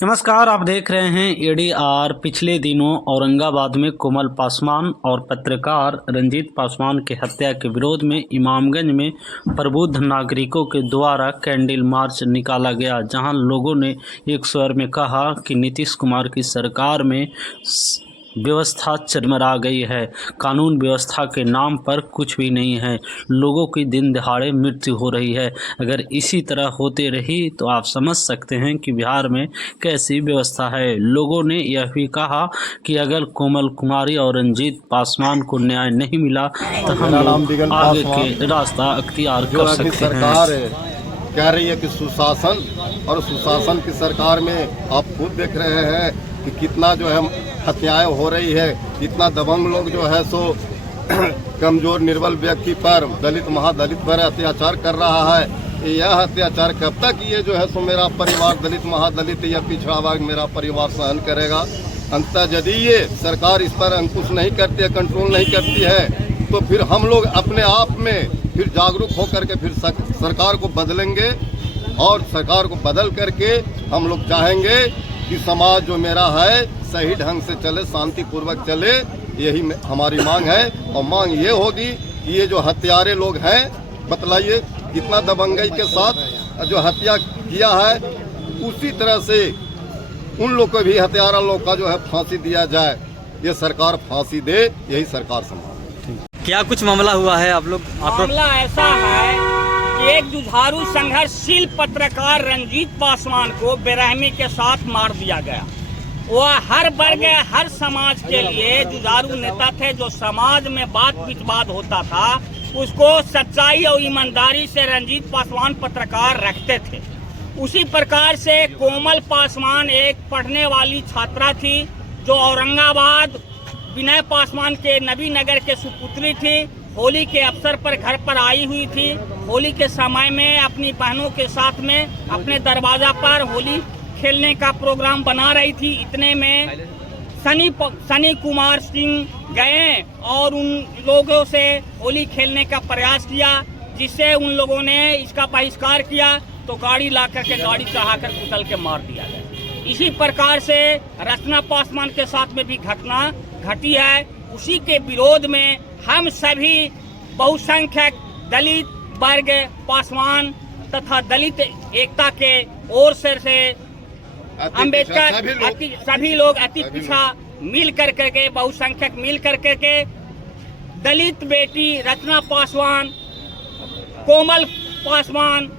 नमस्कार, आप देख रहे हैं एडीआर। पिछले दिनों औरंगाबाद में कोमल पासवान और पत्रकार रंजीत पासवान की हत्या के विरोध में इमामगंज में प्रबुद्ध नागरिकों के द्वारा कैंडल मार्च निकाला गया, जहां लोगों ने एक स्वर में कहा कि नीतीश कुमार की सरकार में व्यवस्था चरमरा गई है, कानून व्यवस्था के नाम पर कुछ भी नहीं है, लोगों की दिन दहाड़े मृत्यु हो रही है। अगर इसी तरह होते रही तो आप समझ सकते हैं कि बिहार में कैसी व्यवस्था है। लोगों ने यह भी कहा कि अगर कोमल कुमारी और रंजीत पासवान को न्याय नहीं मिला तो हम लोग आगे के रास्ता अख्तियार कर सकते हैं। कह रही है कि सुशासन, और सुशासन की सरकार में आप खुद देख रहे हैं कि कितना जो है हत्याएं हो रही है, कितना दबंग लोग जो है सो कमजोर निर्बल व्यक्ति पर, दलित महादलित पर अत्याचार कर रहा है। यह अत्याचार कब तक ये जो है सो मेरा परिवार दलित महादलित या पिछड़ा वर्ग मेरा परिवार सहन करेगा? अंततः यदि ये सरकार इस पर अंकुश नहीं करती है, कंट्रोल नहीं करती है, तो फिर हम लोग अपने आप में फिर जागरूक होकर के फिर सरकार को बदलेंगे, और सरकार को बदल करके हम लोग चाहेंगे कि समाज जो मेरा है सही ढंग से चले, शांतिपूर्वक चले। यही हमारी मांग है, और मांग ये होगी कि ये जो हत्यारे लोग हैं, बतलाइए कितना दबंगई के साथ जो हत्या किया है, उसी तरह से उन लोग को भी हत्यारा लोग का जो है फांसी दिया जाए। ये सरकार फांसी दे, यही सरकार संभाले। क्या कुछ मामला हुआ है आप लोग? मामला ऐसा है कि एक जुझारू संघर्षशील पत्रकार रंजीत पासवान को बेरहमी के साथ मार दिया गया। वह हर वर्ग हर समाज के लिए जुझारू नेता थे, जो समाज में बात विवाद होता था उसको सच्चाई और ईमानदारी से रंजीत पासवान पत्रकार रखते थे। उसी प्रकार से कोमल पासवान एक पढ़ने वाली छात्रा थी, जो औरंगाबाद विनय पासवान के नबी नगर के सुपुत्री थी। होली के अवसर पर घर पर आई हुई थी। होली के समय में अपनी बहनों के साथ में अपने दरवाजा पर होली खेलने का प्रोग्राम बना रही थी। इतने में सनी कुमार सिंह गए और उन लोगों से होली खेलने का प्रयास किया, जिससे उन लोगों ने इसका बहिष्कार किया, तो गाड़ी ला करके गाड़ी चढ़ाकर कुचल के मार दिया गया। इसी प्रकार से रचना पासवान के साथ में भी घटना घटी है। उसी के विरोध में हम सभी बहुसंख्यक दलित वर्ग पासवान तथा दलित एकता के ओर से अम्बेडकर सभी लोग अति पिछड़ा मिल कर करके बहुसंख्यक मिल कर करके दलित बेटी रचना पासवान, कोमल पासवान,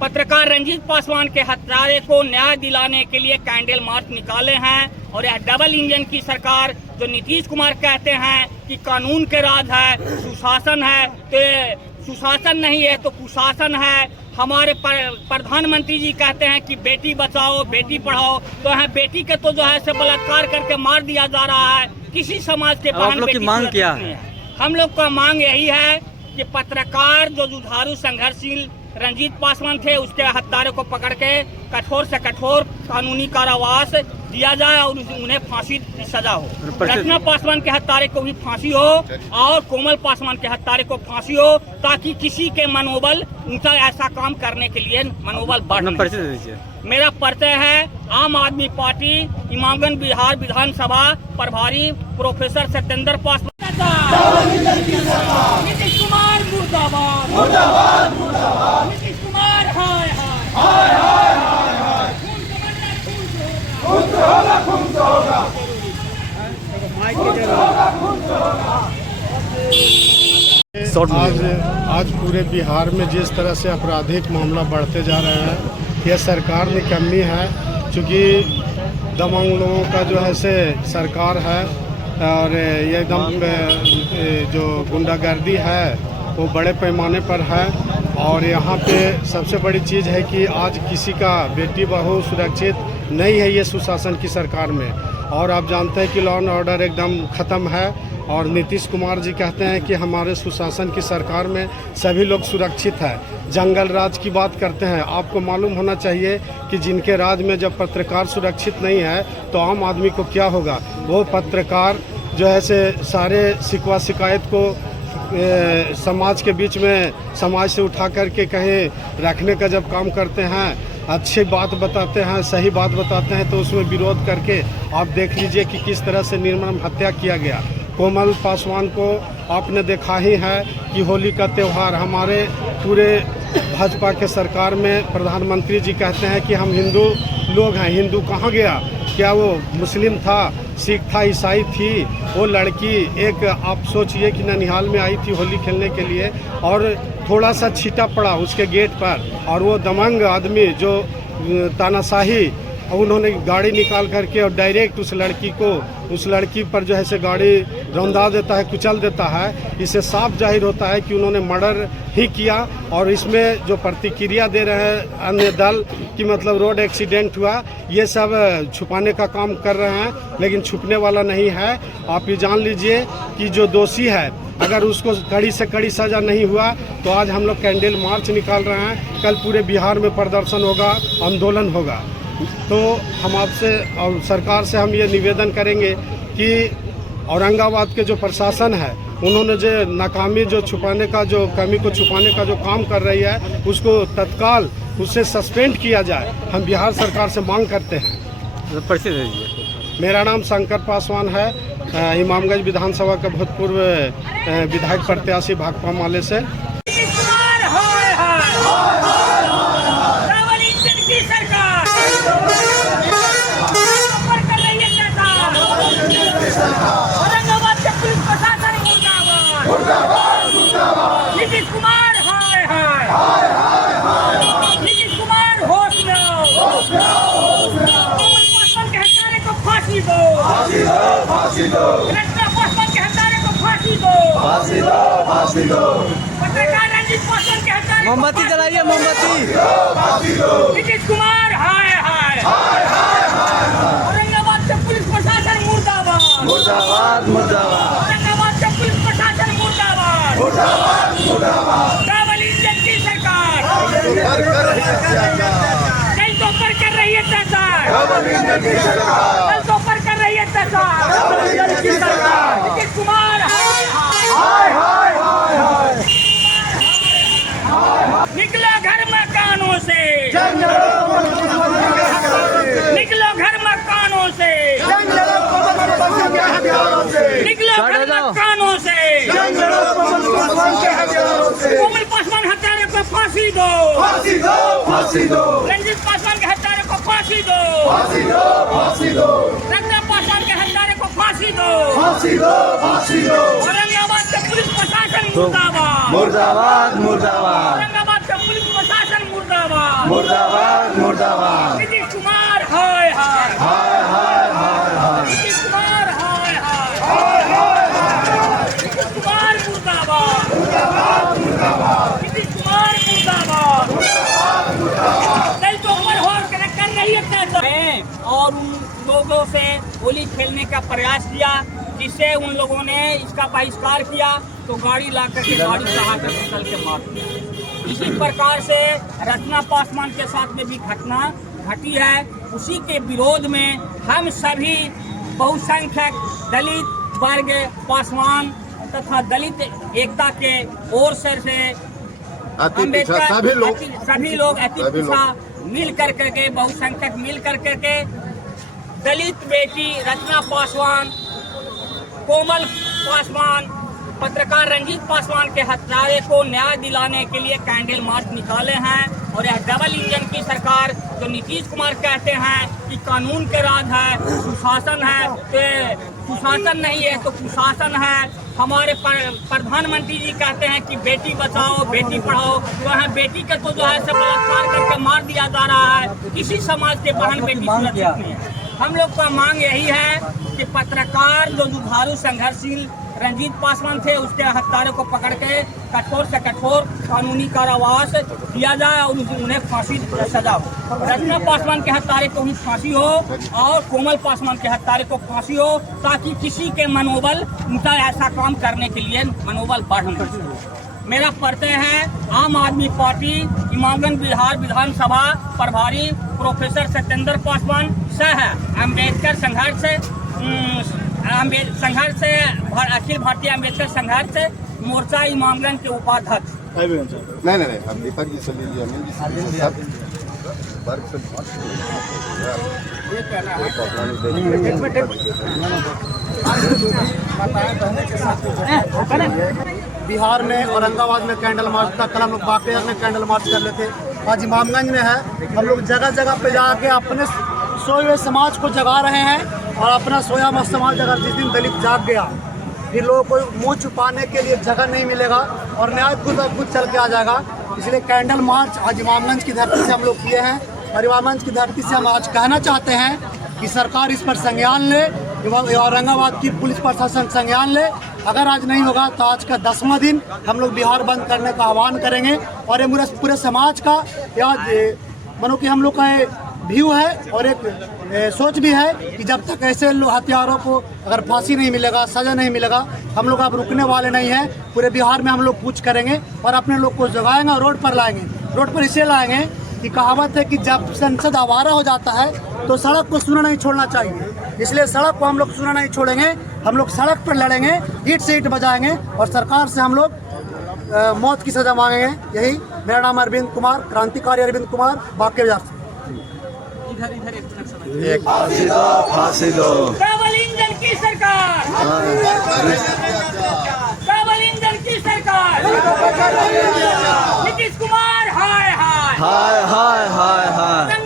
पत्रकार रंजीत पासवान के हत्यारे को न्याय दिलाने के लिए कैंडल मार्च निकाले हैं। और यह डबल इंजन की सरकार, जो नीतीश कुमार कहते हैं कि कानून के राज है, सुशासन है, तो सुशासन नहीं है तो कुशासन है। हमारे प्रधानमंत्री जी कहते हैं कि बेटी बचाओ बेटी पढ़ाओ, तो है बेटी के तो जो है से बलात्कार करके मार दिया जा रहा है। किसी समाज के बहन बेटी की मांग क्या है? हम लोग का मांग यही है कि पत्रकार जो जुझारू संघर्षशील रंजीत पासवान थे, उसके हत्यारे को पकड़ के कठोर से कठोर कानूनी कारावास दिया जाए और उन्हें फांसी की सजा हो। रचना पासवान के हत्यारे को भी फांसी हो और कोमल पासवान के हत्यारे को फांसी हो, ताकि किसी के मनोबल ऊंचा ऐसा काम करने के लिए मनोबल बढ़े। मेरा परिचय है आम आदमी पार्टी इमामगंज बिहार विधानसभा प्रभारी प्रोफेसर सत्येंद्र पासवान। नीतीश कुमार मुर्दाबाद, मुर्दाबाद, मुर्दाबाद। नीतीश कुमार हाय हाय, हाय हाय, हाय। खून से होगा, खून से होगा। आज पूरे बिहार में जिस तरह से आपराधिक मामला बढ़ते जा रहे हैं, यह सरकार निकम्मी है। चूँकि दबंग लोगों का जो है से सरकार है, और ये एकदम जो गुंडागर्दी है वो बड़े पैमाने पर है। और यहाँ पे सबसे बड़ी चीज़ है कि आज किसी का बेटी बहू सुरक्षित नहीं है ये सुशासन की सरकार में। और आप जानते हैं कि लॉ एंड ऑर्डर एकदम ख़त्म है, और नीतीश कुमार जी कहते हैं कि हमारे सुशासन की सरकार में सभी लोग सुरक्षित है। जंगल राज की बात करते हैं। आपको मालूम होना चाहिए कि जिनके राज में जब पत्रकार सुरक्षित नहीं है तो आम आदमी को क्या होगा। वो पत्रकार जो है से सारे शिकवा शिकायत को समाज के बीच में समाज से उठा करके कहीं रखने का जब काम करते हैं, अच्छी बात बताते हैं, सही बात बताते हैं, तो उसमें विरोध करके आप देख लीजिए कि किस तरह से निर्मम हत्या किया गया। कोमल पासवान को आपने देखा ही है कि होली का त्यौहार हमारे पूरे भाजपा के सरकार में प्रधानमंत्री जी कहते हैं कि हम हिंदू लोग हैं। हिंदू कहाँ गया? क्या वो मुस्लिम था, सिख था, ईसाई थी? वो लड़की एक आप सोचिए कि ननिहाल में आई थी होली खेलने के लिए और थोड़ा सा छींटा पड़ा उसके गेट पर, और वो दमंग आदमी जो तानाशाही, उन्होंने गाड़ी निकाल करके और डायरेक्ट उस लड़की पर जो है से गाड़ी रौंदा देता है, कुचल देता है। इससे साफ जाहिर होता है कि उन्होंने मर्डर ही किया। और इसमें जो प्रतिक्रिया दे रहे हैं अन्य दल कि मतलब रोड एक्सीडेंट हुआ, ये सब छुपाने का काम कर रहे हैं, लेकिन छुपने वाला नहीं है। आप ये जान लीजिए कि जो दोषी है, अगर उसको कड़ी से कड़ी सज़ा नहीं हुआ तो आज हम लोग कैंडल मार्च निकाल रहे हैं। कल पूरे बिहार में प्रदर्शन होगा, आंदोलन होगा। तो हम आपसे और सरकार से हम ये निवेदन करेंगे कि औरंगाबाद के जो प्रशासन है, उन्होंने जो नाकामी जो छुपाने का, जो कमी को छुपाने का जो काम कर रही है, उसको तत्काल उससे सस्पेंड किया जाए। हम बिहार सरकार से मांग करते हैं। परिचय दीजिए। मेरा नाम शंकर पासवान है, इमामगंज विधानसभा का भूतपूर्व विधायक प्रत्याशी भाकपा माले से। नीतीश कुमार हाय हाय, नीतीश कुमार होश में आओ, कोमल पासवान के हत्यारे को फांसी दो, रत्ना पासवान के हत्यारे को फांसी दो, पत्रकार रंजीत पासवान के हत्यारे को मोमबत्ती जलाइए, मोमबत्ती। नीतीश कुमार हाय हाय, औरंगाबाद से पुलिस प्रशासन मुर्दाबाद, औरंगाबाद से पुलिस प्रशासन मुर्दाबाद, ट्रैवल एजेंट की सरकार कल तो पर कर रही है अत्याचार, कल तो पर कर रही है अत्याचार। नीतीश कुमार हाय हाय, निकलो घर मकानों से, निकलो घर मकानों से, निकलो घर मकानों से, कोमल पासवान हत्यारे को फांसी दो, रंजीत पासवान के हत्यारे को फांसी दो, रत्ना पासवान के हत्यारे को फांसी दो, औरंगाबाद के पुलिस प्रशासन मुर्दाबाद, औरंगाबाद के पुलिस प्रशासन मुर्दाबाद, नीतीश कुमार हाय हाय, नीतीश कुमार हाय हाय, नीतीश कुमार मुर्दाबाद, नीतीश कुमार मुर्दाबाद। कल तो कर रही है और उन लोगों से होली खेलने का प्रयास किया, जिससे उन लोगों ने इसका बहिष्कार किया, तो गाड़ी ला करके गाड़ी चढ़ाकर निकल के मार दिया। इसी प्रकार से रत्ना पासवान के साथ में भी घटना घटी है। उसी के विरोध में हम सभी बहुसंख्यक दलित वर्ग, पासवान तथा दलित एकता के ओर से सभी लोग अति पिछड़ा मिल कर के, बहुसंख्यक मिल कर के दलित बेटी रत्ना पासवान, कोमल पासवान, पत्रकार रंजीत पासवान के हत्यारे को न्याय दिलाने के लिए कैंडल मार्च निकाले हैं। और यह डबल इंजन की सरकार, जो नीतीश कुमार कहते हैं कि कानून के राज है, सुशासन है, तो सुशासन नहीं है तो कुशासन है। हमारे प्रधानमंत्री जी कहते हैं कि बेटी बचाओ बेटी पढ़ाओ, तो यहाँ बेटी का तो जो है सब बलात्कार करके मार दिया जा रहा है। किसी समाज के बहन बेटी सुरक्षित नहीं है। हम लोग का मांग यही है कि पत्रकार जो जुझारू संघर्षशील रंजीत पासवान थे, उसके हत्यारे को पकड़ के कठोर से कठोर कानूनी कारावास दिया जाए और उन्हें फांसी सजा हो। रत्ना पासवान के हत्यारे को भी फांसी हो और कोमल पासवान के हत्यारे को फांसी हो, ताकि किसी के मनोबल उनका ऐसा काम करने के लिए मनोबल बढ़ न सके। मेरा परिचय है आम आदमी पार्टी इमामगंज बिहार विधानसभा प्रभारी प्रोफेसर सत्येंद्र पासवान सह अम्बेडकर संघर्ष से अखिल भारतीय अम्बेडकर संघर्ष मोर्चा इमामगंज के उपाध्यक्ष। नहीं, अब दीपक जी से लीजिए, अनिल जी से। वर्ग से बिहार में औरंगाबाद में कैंडल मार्च था, कल हम लोग बाकेर में कैंडल मार्च कर रहे थे। आज इमामगंज में है, हम लोग जगह जगह पे जाके अपने सोए हुए समाज को जगा रहे हैं। और अपना सोया हुआ समाज अगर जिस दिन दलित जाग गया, फिर लोगों को मुंह छुपाने के लिए जगह नहीं मिलेगा और न्याय खुद चल के आ जाएगा। इसलिए कैंडल मार्च आज इमामगंज की धरती से हम लोग किए हैं। और इमामगंज की धरती से हम आज कहना चाहते हैं कि सरकार इस पर संज्ञान ले, औरंगाबाद की पुलिस प्रशासन संज्ञान ले। अगर आज नहीं होगा तो आज का 10वां दिन हम लोग बिहार बंद करने का आह्वान करेंगे। और ये पूरे समाज का या मानो कि हम लोग का व्यू है और एक सोच भी है कि जब तक ऐसे हत्यारों को अगर फांसी नहीं मिलेगा, सजा नहीं मिलेगा, हम लोग अब रुकने वाले नहीं हैं। पूरे बिहार में हम लोग कूच करेंगे और अपने लोग को जगाएंगे और रोड पर लाएंगे। रोड पर इसलिए लाएंगे कि कहावत है कि जब संसद आवारा हो जाता है तो सड़क को सूना नहीं छोड़ना चाहिए। इसलिए सड़क को हम लोग सूना नहीं छोड़ेंगे, हम लोग सड़क पर लड़ेंगे, ईंट से ईंट बजाएंगे और सरकार से हम लोग मौत की सजा मांगेंगे। यही मेरा नाम अरविंद कुमार, क्रांतिकारी अरविंद कुमार, बाकेर बाजार से। फांसी दो डबल इंजन की सरकार, डबल इंजन की सरकार, नीतीश कुमार हाय हाय हाय हाय हाय हाय